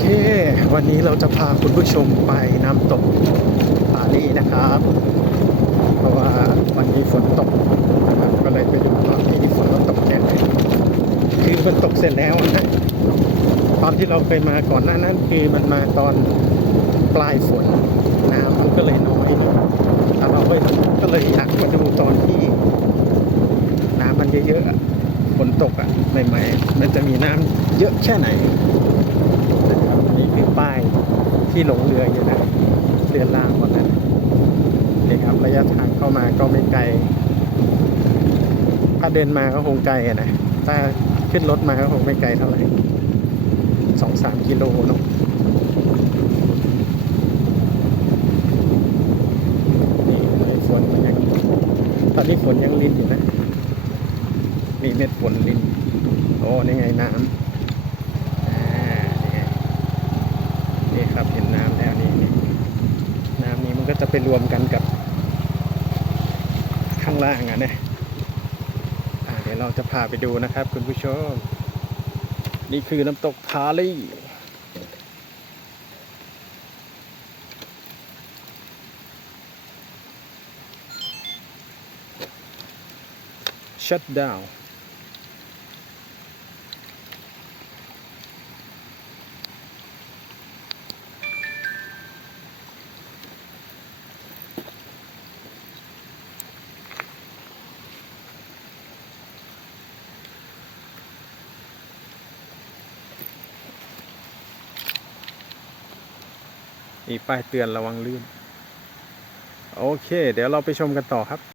เค วันนี้เราจะพาคุณผู้ชมไปน้ำตกผาลีนะครับ เพราะว่าวันนี้ฝนตกนะครับก็เลยไปดูตอนที่ฝนตกเสร็จคือฝนตกเสร็จแล้วนะตอนที่เราเคยมาก่อนหน้านั้นคือมันมาตอนปลายฝนน้ำมันก็เลยน้อยแล้วเราก็ก็เลยอยากมาดูตอนที่น้ำมันเยอะๆฝนตกอะใหม่ๆมันจะมีน้ำเยอะแค่ไหน นะครับอันนี้คือป้าย ที่หลงเรืออยู่นะเรือรางหมดนะนี่ครับระยะทางเข้ามาก็ไม่ไกล ถ้าเดินมาก็คงไกลนะถ้าขึ้นรถมาก็คงไม่ไกลเท่าไหร่สองสามกิโลเนาะนี่ฝนมันยัง ตอนนี้ฝนยังลินอยู่นะนี่เม็ดฝนลิน โอ้นี่ไงน้ำ อ่านี่ไงนี่ครับเห็นน้ำแล้วนี่นี่น้ำนี้มัน ก็จะไปรวมกันกับข้างล่างอะนะอ่าเดี๋ยวเราจะพาไปดูนะครับ คุณผู้ชม นี่คือน้ำตกทาลี่ชัดดาว มีป้ายเตือนระวังลื่น โอเค เดี๋ยวเราไปชมกันต่อครับ